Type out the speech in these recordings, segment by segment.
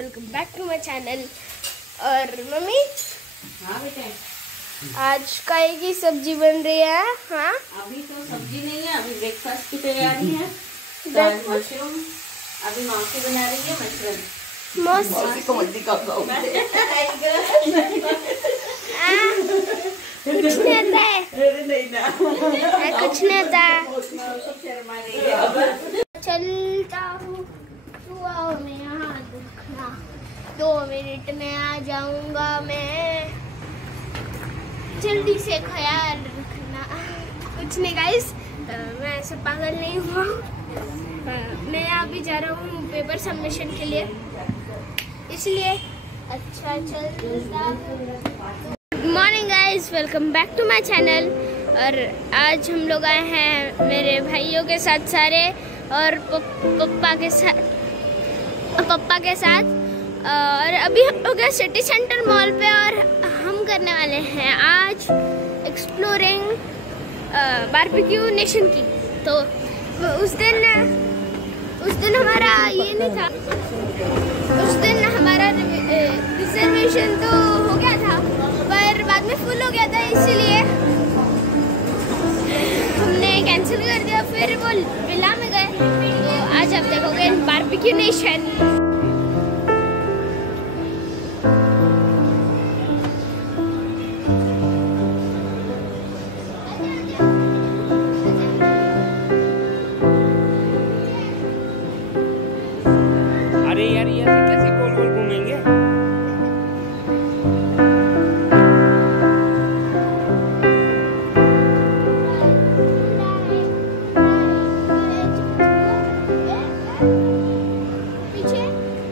Welcome back to my channel. और mummy, हाँ बेटा, आज काहे की सब्जी बन रही है? हाँ, अभी तो सब्जी नहीं है, अभी ब्रेकफास्ट की तैयारी है। मशरूम अभी मौसी बना रही है। मशरूम मौसी को मल्टी का कुछ नहीं आता है, कुछ नहीं आता। चलता हूँ, तू आओ मैं यहाँ दुखना, 2 मिनट में आ जाऊंगा मैं, जल्दी से ख्याल रखना। कुछ नहीं गाइस, मैं ऐसे पागल नहीं हुआ। मैं अभी जा रहा हूँ पेपर सबमिशन के लिए, इसलिए अच्छा चलता। Good morning guys, welcome back to my channel. और आज हम लोग आए हैं मेरे भाइयों के साथ सारे, और पप्पा के साथ। और अभी हम लोग हैं सिटी सेंटर मॉल पे, और हम करने वाले हैं आज एक्सप्लोरिंग बारबेक्यू नेशन की। तो उस दिन हमारा ये नहीं था, उस दिन हमारा रिजर्वेशन तो हो गया था, पर बाद में फुल हो गया था, इसीलिए हमने कैंसिल कर दिया। फिर वो विला में गए। तो आज आप देखोगे बारबेक्यू नेशन। अरे यार, ये ऐसे कैसे गोल गोल घूमेंगे?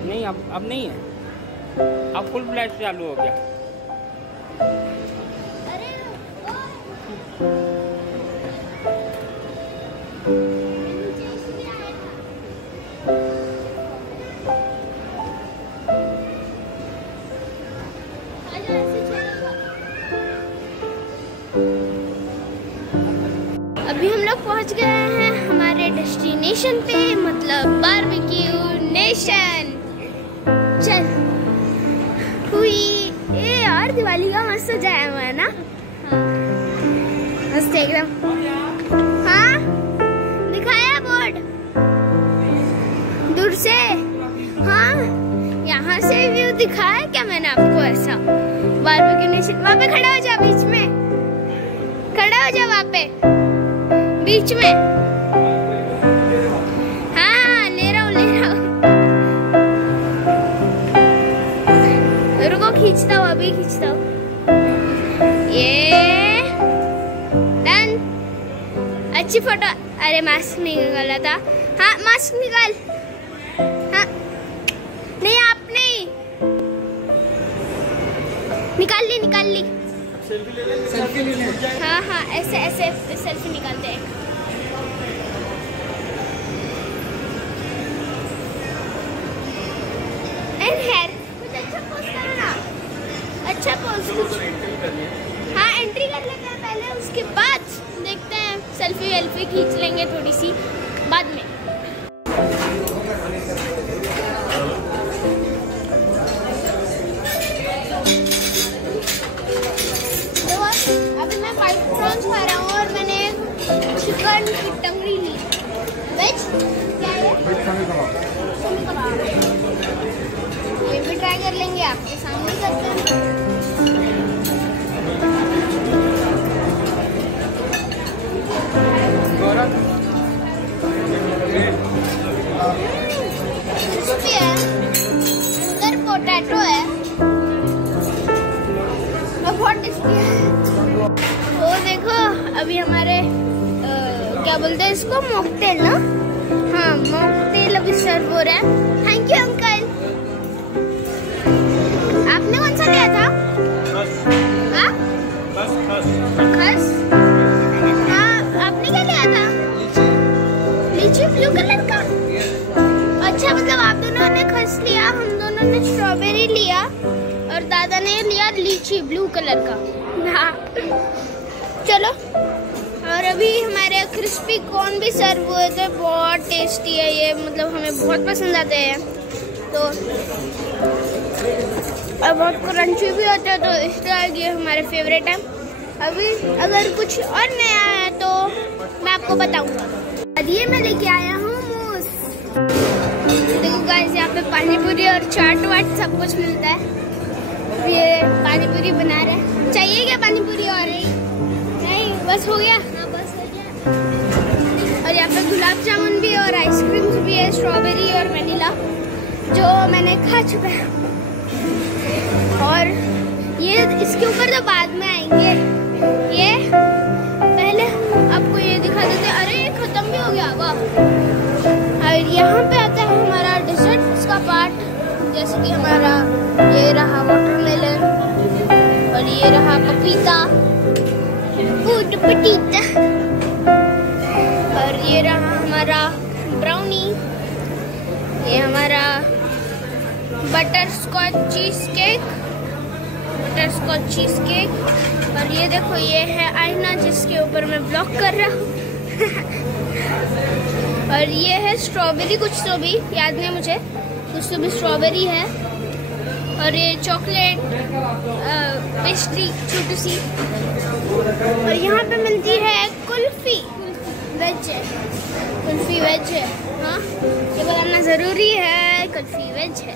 नहीं, अब नहीं है, अब फुल फ्लैश चालू हो गया। अभी हम लोग पहुंच गए हैं हमारे डेस्टिनेशन पे, मतलब बारबेक्यू नेशन। चल हुई ये यार, दिवाली का मस्त सजाया हुआ है ना, मस्त एकदम। हाँ, दिखाया बोर्ड दूर से। हाँ, यहाँ से व्यू दिखाया क्या मैंने आपको? ऐसा बारबेक्यू नेशन। वहाँ पे खड़ा हो जा, बीच में खड़ा हो जा, वहाँ पे बीच में। हाँ, ले रहा हूँ। रुको, खींचता हूँ, अभी खींचता हूँ। ये डन, अच्छी फोटो। अरे मास्क निकाला था। हाँ, मास्क निकाल। हाँ, नहीं आप नहीं, निकाल ली। सेल्फी ले लेंगे। हाँ, ऐसे सेल्फी निकालते हैं। कुछ अच्छा पोस्ट करो ना, अच्छा पोस्ट कुछ। हाँ, एंट्री कर लेते हैं पहले, उसके बाद देखते हैं, सेल्फी वेल्फी खींच लेंगे थोड़ी सी बाद में। अभी मैं व्हाइट प्रॉन्स खा रहा हूँ, और मैंने चिकन की टंगड़ी ली। वेज क्या है? शमी कबाब। ये भी ट्राई कर लेंगे, आपके सामने करते हैं। क्रिस्पी है, अंदर पोटैटो है, बहुत टेस्टी है। वो देखो, अभी हमारे क्या बोलते हैं इसको, मॉकटेल ना? हाँ, मॉकटेल अभी सर्व हो रहा है। Thank you uncle. आपने कौन सा लिया था? हाँ, खस। हाँ, आपने क्या लिया था? लीची ब्लू कलर का। अच्छा, मतलब आप दोनों ने खस लिया, हम दोनों ने स्ट्रॉबेरी लिया, और दादा ने लिया लीची ब्लू कलर का। हाँ, चलो। और अभी हमारे क्रिस्पी कॉर्न भी सर्व हुए थे, बहुत टेस्टी है ये, मतलब हमें बहुत पसंद आते हैं। तो और बहुत क्रंची भी होता है, तो इसलिए ये हमारे फेवरेट है। अभी अगर कुछ और नया है तो मैं आपको बताऊंगा। अब ये मैं लेके आया हूँ मोमोज। देखो गाइस, यहाँ पे पानी पूरी और चाट वाट सब कुछ मिलता है। ये पानी पूरी बना रहे हैं। चाहिए क्या पानी पूरी? और नहीं, बस हो गया। हाँ, बस हो गया। और यहाँ पे गुलाब जामुन भी और आइसक्रीम्स भी है, स्ट्रॉबेरी और वनीला, जो मैंने खा चुका है। और ये इसके ऊपर तो बाद में आएंगे, ये पहले आपको ये दिखा देते हैं। अरे ये खत्म भी हो गया, वाह। और यहाँ पे आता है हमारा डिजर्ट्स का पार्ट, जैसे कि हमारा ये रहा वाटरमेलन और ये रहा पपीता, पपीता, और ये रहा हमारा ब्राउनी, ये हमारा बटर स्कॉच चीज केक, और ये देखो ये है आईना जिसके ऊपर मैं ब्लॉक कर रहा हूँ। और ये है स्ट्रॉबेरी, कुछ तो भी याद नहीं मुझे, कुछ तो भी स्ट्रॉबेरी है। और ये चॉकलेट पेस्ट्री छोटी सी। और यहाँ पे मिलती है कुल्फी, वेज है, कुल्फी वेज है। हाँ, ये बताना ज़रूरी है, कुल्फी वेज है।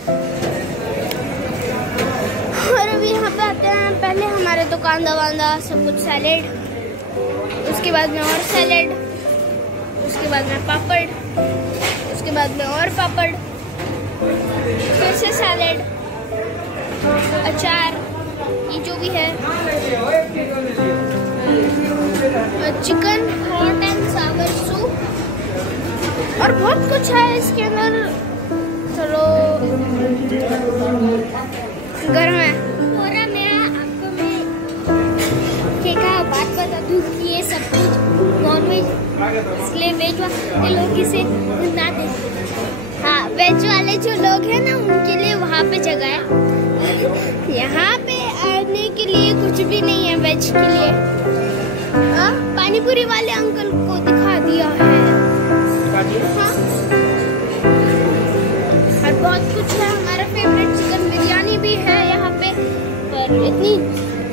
और अभी यहाँ पे आते हैं, पहले हमारे तो कांदा वांदा सब कुछ, सैलेड, उसके बाद में और सैलेड, उसके बाद में पापड़, उसके बाद में और पापड़, फिर से सैलेड, अचार, ये जो भी है, chicken hot and Sawar soup, और बहुत कुछ है इसके अंदर। चलो गर्म है। और मैं आपको मैं बात बता दूँ कि ये सब कुछ नॉन वेज, इसलिए वेज वाले लोग इसे ना दें। हाँ, वेज वाले जो लोग हैं ना, उनके लिए वहाँ पे जगह है। यहाँ पे आने के लिए कुछ भी नहीं है वेज के लिए। हाँ, पानी पूरी वाले अंकल को दिखा दिया है। हाँ, और बहुत कुछ है। हमारा फेवरेट चिकन बिरयानी भी है यहाँ पे, पर इतनी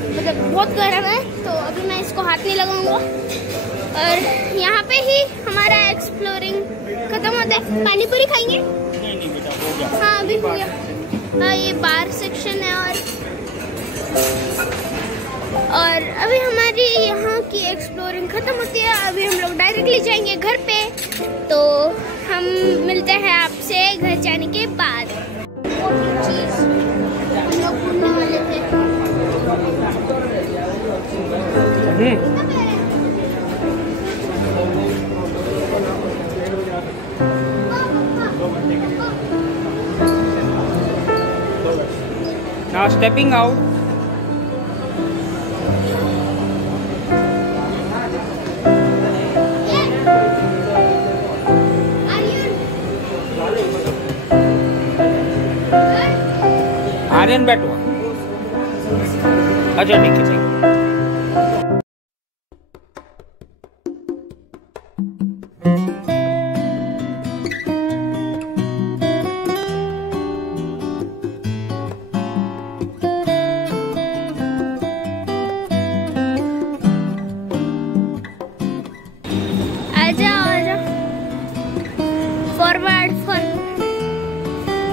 मतलब बहुत गर्म है, तो अभी मैं इसको हाथ नहीं लगाऊंगा। और यहाँ पे ही हमारा एक्सप्लोरिंग खत्म होता है। पानी पूरी खाएंगे? नहीं बेटा, हो गया। हाँ, अभी हो गया। हाँ, ये बार सेक्शन है। और अभी हमारी यहाँ की एक्सप्लोरिंग खत्म होती है। अभी हम लोग डायरेक्टली जाएंगे घर पे, तो हम मिलते हैं आपसे घर जाने के बाद। चीज हम लोग भूलने वाले थे। Now stepping out. आर्यन बैठो। अच्छा ठीक है, ठीक।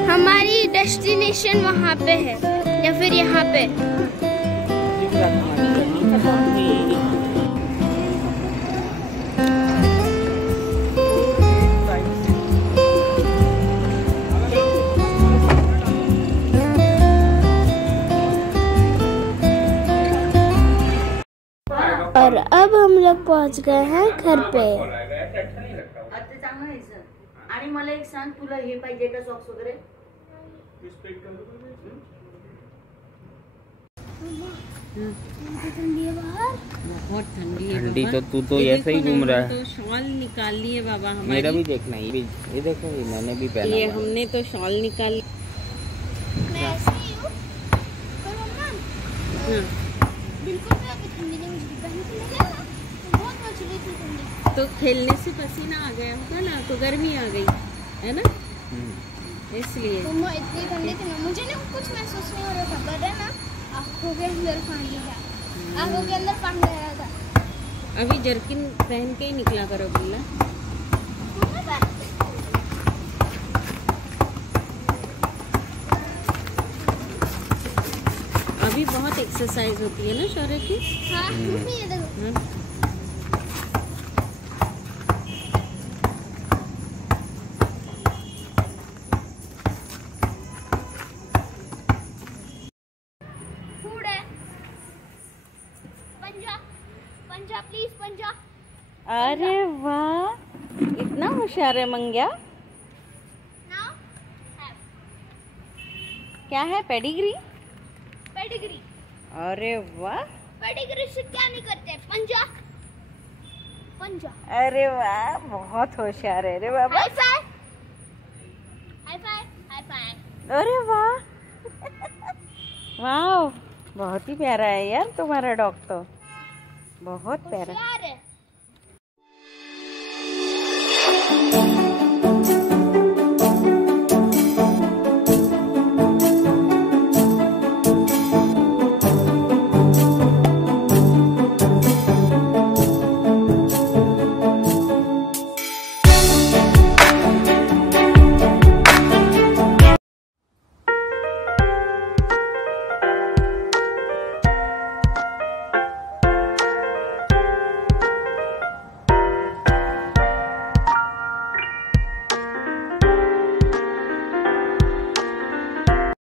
हमारी डेस्टिनेशन वहाँ पे है या फिर यहाँ पे। और अब हम लोग पहुँच गए हैं घर पे। आणि मला एक सांग, तुला हे पाहिजे का सॉक्स वगैरे? बहुत ठंडी है। ठंडी तो तू तो ऐसे ही घूम रहा है। तो शॉल निकाल लिए बाबा हमारी। मेरा भी देखना, ये देखो, ये मैंने भी पहना। ये हमने तो शॉल निकाल। मैं ऐसे ही हूँ, पर मम्मा बिल्कुल भी अभी ठंडी नहीं, मुझे पहन के लगा तो बहुत मच रही थी ठंडी। तो खेलने से पसीना आ गया होगा ना, तो गर्मी आ गई है ना। इसलिए मम्मा इतनी ठंडी थी ना, मुझे ना कुछ महसूस नहीं हो रहा था, पर है ना आँखों के अंदर पानी था, आँखों के अंदर पानी आ रहा था। अभी जर्किन पहन के ही निकला करो बिल्ला। अभी बहुत एक्सरसाइज होती है ना शौर्य की। हाँ मम्मी ये देखो। फूड है, पंजा पंजा प्लीज पंजा। अरे वाह, इतना होशियार है मंग्या। नाउ हैव क्या है? पेडिग्री। पेडिग्री। अरे वाह, पेडिग्री से क्या नहीं करते? पंजा पंजा। अरे वाह, बहुत होशियार है रे बाबा। High five high five high five. अरे वाह वाह, बहुत ही प्यारा है यार तुम्हारा डॉग तो, बहुत प्यारा।